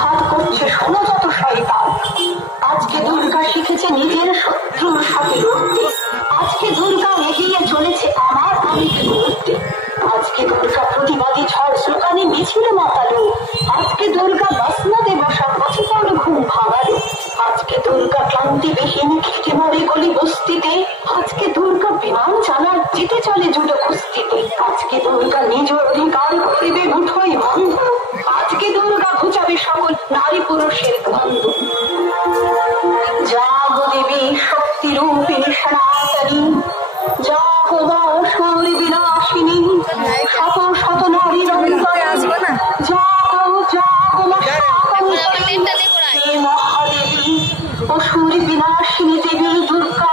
ঘাত করছে শোনো যত শয়তান। আজকে দুর্গা শিখেছে নিজের শত্রুর সাথে লড়তে। আজকে দুর্গা এগিয়ে চলেছে আমার আমিকে করতে। আজকে দুর্গা প্রতিবাদী ঝড় স্লোগানে মিছিল মাতালো। আজকে দুর্গা মসনদে বসা পথিকর ঘুম ভাঙালো। আজকে দুর্গা ক্লান্তিবিহীন খেটে মরে গলি বস্তিতে। আজকে দুর্গা বিমান চালার জিতে চলে জুটো কুস্তিতে। আজকে দুর্গা নিজ অধিকার করিবে মুঠোই বন্ধ। আজকে দুর্গা ঘুচাবে সকল নারী পুরুষের দ্বন্দ্ব। জাগো দেবী শক্তি রূপিণী সনাতনী, জাগো মা সুর বিনাশিনী, শত শত নারীর অন্তরাত্মা। জাগো জাগো মা হে মহাদেবী, অসুর বিনাশিনী দেবী দুর্গা